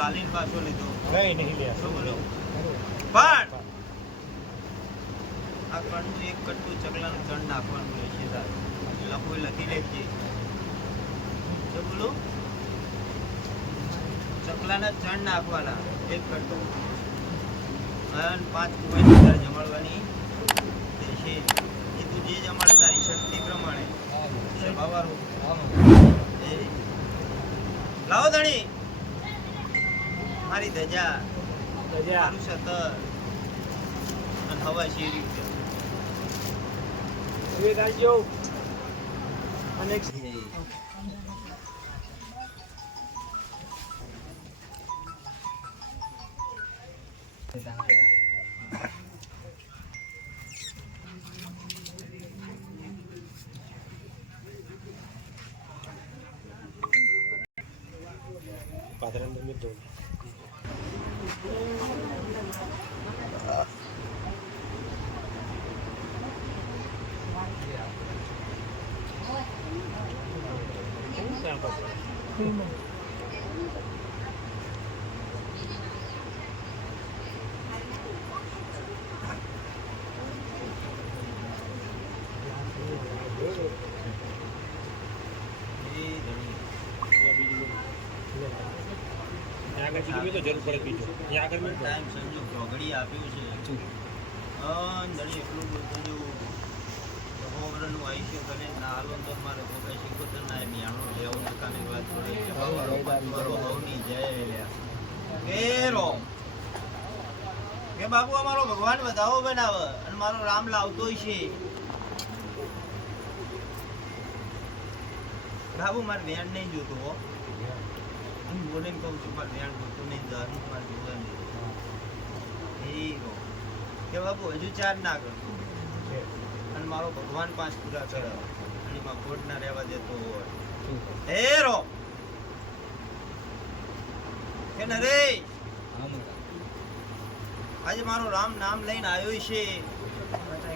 હાલીને પાછો લીધો. કઈ નહીં લે. પણ! આ કણનું એક કટકું ચકલાનું ચણ નાખવાનું રહેશે તારે. લખો લખી લેજે. શું બોલો? ચકલાના ચણ નાખવાના એક કટકું અને પાંચ કુવાની તારે જમાડવાની રહેશે. એ તું જે જમાડે તારી શક્તિ પ્રમાણે. સભાવાળું લાવો ધણી. મારી ધજા. મારું સતર અને હવા શેરી ઉપર. પાદરાની અંદર દો એ ધણી. આગળ જીવી તો જરૂર પડે બીજો. ત્યાં આગળ મેં ટાઈમ સંજોગ ચોઘડી આપ્યું છે. અન એટલું બધું જો ભગવાનનું આયુષ્ય કરે ના હાલો તો મારે ભોગાઈ શીખોતર ના એની આણો લેવું નકાની વાત પડે મારો હવની જય હે રોમ. કે બાબુ અમારો ભગવાન વધાવો બનાવે અને મારો રામ લાવતો છે. બાબુ મારે વેણ નહીં જોતું હો. હું બોલીને કહું છું, પણ વેણ જોતું નહીં ધાર્મિક મારે જોવા નહીં એ રો કે બાબુ હજુ ચાર ના કરતું અને મારો ભગવાન પાંચ પૂરા કરે. અને એમાં ખોટ ના રહેવા દેતો હોય. હે રો. કે નરે આજે મારો રામ નામ લઈને આવ્યો છે.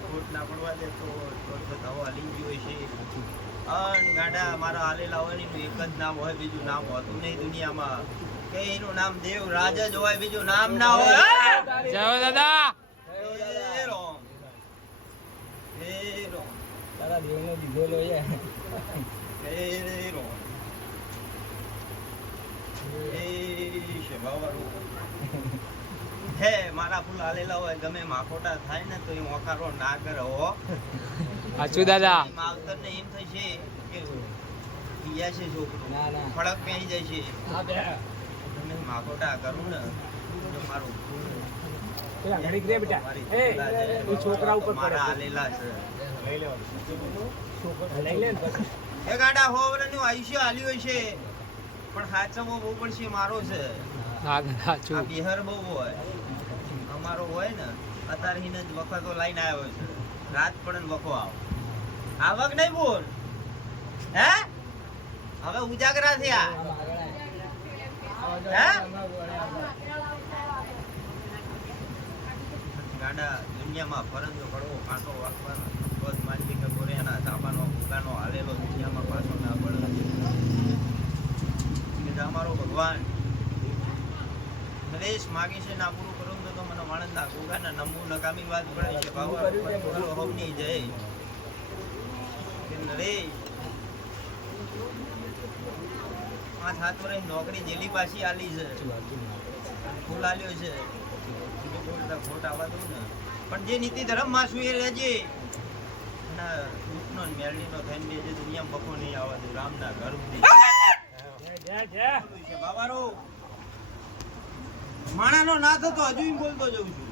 ખોટ ના પડવા દેતો હોય તો હવા લીધી હોય છે. અન ગાડા મારા હાલેલા હોય ને એક જ નામ હોય બીજું નામ હોતું નહીં દુનિયામાં. કે એનું નામ દેવ રાજ જ હોય બીજું નામ ના હોય. જય હો દાદા. હે રામ. હે રામ. તારા દેવનો દીધેલો છે હે રામ. હે મારા ફૂલ હાલેલા હોય ગમે માખોટા થાય ને તો એ મોકારો ના કરે હો સાચું દાદા. માવતર ને એમ થશે કે પીયા છે છોકરો. ના ના. ફળક પહેરી જાય છે તમે માખોટા કરું ને તો મારું પેલા ઘડીક રે બેટા? એ ફૂલા છે. એ છોકરા ઉપર મારા હાલેલા છે. લઈ લેવાનું. લઈ લે એ ગાડા હોવરનું આયુષ્ય પણ હાચમો બહુ પડશે મારો છે. હા સાચું. બિહાર બહુ હોય. અમારો હોય ને અત્યારે હિને જ વખતો લઈને આવ્યો છે. રાત પડે વખો આવ. આવક નહીં બોલ. હે? હવે ઉજાગરા થયા. હે? ગાડા દુનિયામાં ફરંજો પડવો વાગવાનો. પગ માનવી કે ફૂકાનો હાલેલો દુનિયામાં પાછો ના પડે. અમારો ભગવાન. નરેશ માગે છે ના પૂરું કરું તો મને માણસ ના ગોગાના નમવું નકામી વાત પડે છે. ભાવ જય. પાંચ હાથ વર્ષ નોકરી જેલી પાછી આલી છે. ફૂલ આલ્યો છે. ખોટ આવવા દઉં ને. પણ જે નીતિ ધર્મમાં શું એ રહેજે ને મેળવીનો થઈને બેજે દુનિયામાં બખો નહીં આવવા દે રામના ઘર સુધી. છે. માણાનો ના થતો હજુ બોલતો જઉં છું.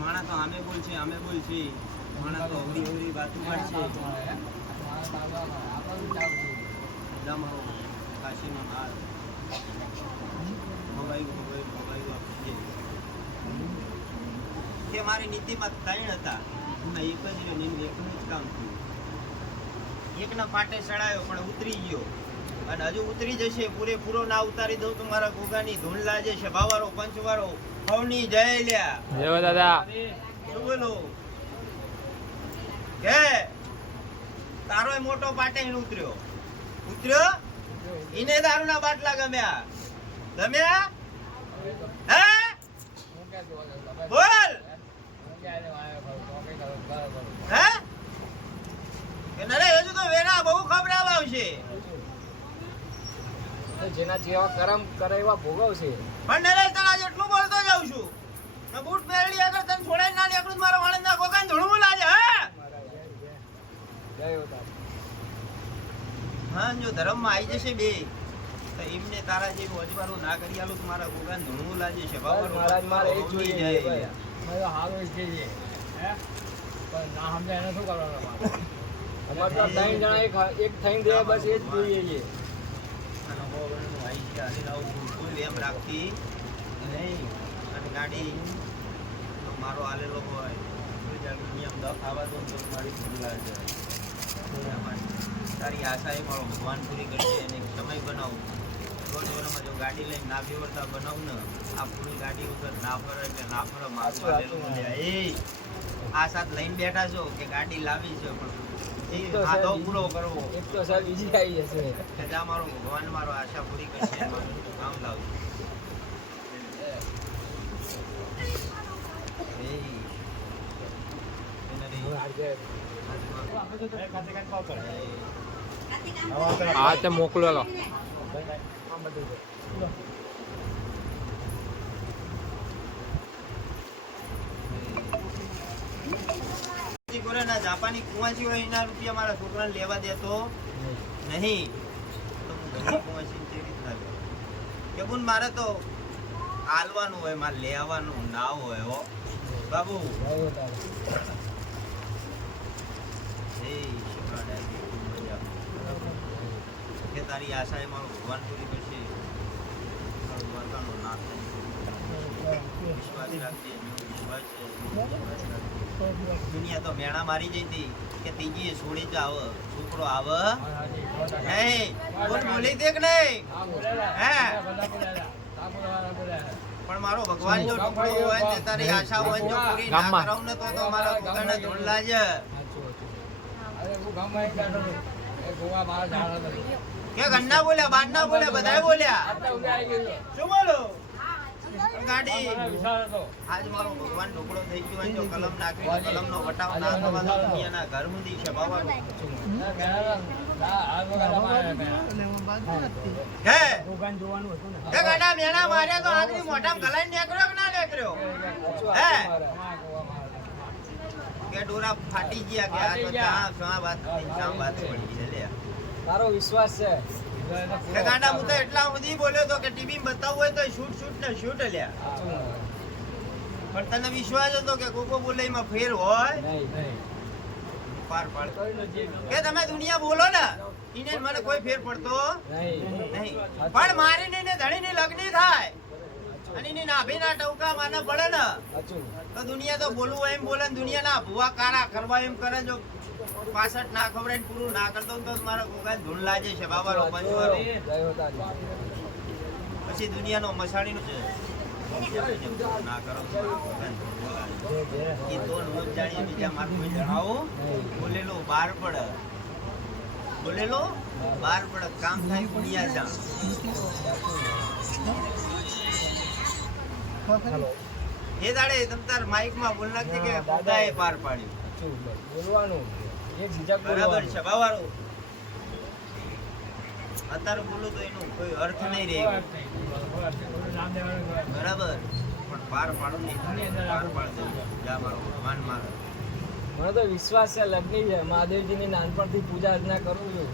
માણા તો આમે બોલ છે આમે બોલ છે. માણા તો અવરી અવરી વાતો પાડશે તમારો કાશીનો હાલ. ભોગાયું ભોગાયું ભોગાયું. કે મારી નીતિમાં ત્રણ હતા. એમાં એક જ રહ્યો ને એકનું જ કામ થયું. એકના પાટે ચડાયો પણ ઉતરી ગયો. અને હજુ ઉતરી જશે પૂરેપૂરો ના ઉતારી દઉં તો મારા ગોગાની ધૂન લાજે છે. ભાવારો પંચવારો ભવની જય લ્યા. જય દાદા. શું બોલો? કે તારો મોટો પાટે ઉતર્યો. ઉતર્યો? એને દારૂના બાટલા ગમ્યા. ગમ્યા? હે? બોલ! હે? નરે હજુ તો વેરા બહુ ખબર આવશે. જેના જેવા કરમ કરે એવા ભોગવશે. પણ નરેશ તને આજે એટલું બોલતો જાઉં છું. બૂટ પહેરડી આગળ તને છોડાઈને ના નીકળું તો મારા વાળંદા કોકાને ધૂળવું લાગે હે જય હોતા ધર્મમાં આવી જશે બે. તો એમને તારા જે અજવારો ના કરી આલું મારા કોકાને ધૂળવું લાગે છે. બાબા મહારાજ મારે એ જોઈ જાય. મારો હાલ જ છે. હે? પણ ના સમજે એને શું કરવાનું અમારે તો ત્રણ જણા એક એક થઈને ગયા બસ એ જ જોઈએ છે. એમ રાખતી નહીં. અને ગાડી તો મારો હાલેલો હોય. નિયમ દફ આવવા દો તો મારી ભૂલ લાગે તારી આશા એ મારો ભગવાન પૂરી કરી અને સમય બનાવું. રોજ વરમાં જો ગાડી લઈને ના ફેરવતા બનાવું ને આ પૂરી ગાડી વગર ના ફરે એટલે ના ફરે મારું એ આ સાથ લઈને બેઠા છો કે ગાડી લાવી છે પણ એક તો પૂરો કરવો. એક તો સાહેબ બીજી આવી જશે. જા મારો ભગવાન મારો આશા પૂરી કરશે મારું કામ એ. હા તે મોકલેલો જાપાની કુવાસી હોય એના રૂપિયા મારા છોકરાને લેવા દેતો નહીં. તો હું ઘરની કુવાસી કેવી રીતના કે બુન મારે તો આલવાનું હોય મારે લેવાનું ના હોય હો. બાબુ. એ તારી આશા એ મારો ભગવાન પૂરી કરશે. મારો દ્વારકાનો નાથ થાય. વિશ્વાસ રાખજે. વિશ્વાસ છે રાખજે. દુનિયા તો મેણા મારી જઈ હતી કે ત્રીજી છોડી જ આવ. છોકરો આવ. નહીં. બોલ બોલી દે કે નહીં? હે? પણ મારો ભગવાન જો ટુકડો હોય ને તારી આશા હોય ને જો પૂરી ના કરાવ ને તો તો મારા પોતાના ધૂળ લાગે કે ઘરના બોલ્યા બાદ ના બોલ્યા બધા બોલ્યા. શું બોલો? ગાડી. આજ મારો ભગવાન ટુકડો થઈ ગયો કલમ નાખી કલમ નો વટાવ ના થવા દો દુનિયાના ઘર જોવાનું હતું ને કે નીકળ્યો કે ના નીકળ્યો? કે ડોરા ફાટી ગયા કે આ તો ચા ચા વાત થઈ, વાત પડી છે લે. તારો વિશ્વાસ છે. કે હું તો એટલા સુધી બોલ્યો તો કે ટીવી બતાવવું હોય તો શૂટ શૂટ ને શૂટ લ્યા પણ તને વિશ્વાસ હતો કે કોકો બોલે એમાં ફેર હોય? પાર પાડ. કે તમે દુનિયા બોલો ને એને મને કોઈ ફેર પડતો નહીં. પણ મારી ને ધણી ની લગ્ન થાય. અને એની નાભી ટવકા માને પડે ને તો દુનિયા તો બોલવું એમ બોલે ને દુનિયા ના ભૂવા કારા કરવા એમ કરે જો પાસઠ ના ખબર પૂરું ના કરતો તો મારો ગોગા ધૂળ લાગે છે પંચવારો જય પછી દુનિયાનો મસાણીનો છે. ના કરો. એ તો હું જાણીએ બીજા મારું જણાવો. બોલેલો બાર પડે. બોલેલો બાર પડે. કામ થાય દુનિયા જાણ. એ દાડે તમ તાર માઇકમાં બોલ નાખજે કે બધાએ પાર પાડ્યું. બોલવાનું. એ જીજા બરાબર છે બાવારો. અત્યારે બોલું તો એનો કોઈ અર્થ નહીં રહે. બરાબર. પણ પાર પાડો નહીં પાર પાડજો. જા મારો ભગવાન મારો. મને તો વિશ્વાસ છે લગ્ન છે. મહાદેવજીની નાનપણથી પૂજા અર્ચના કરું છું.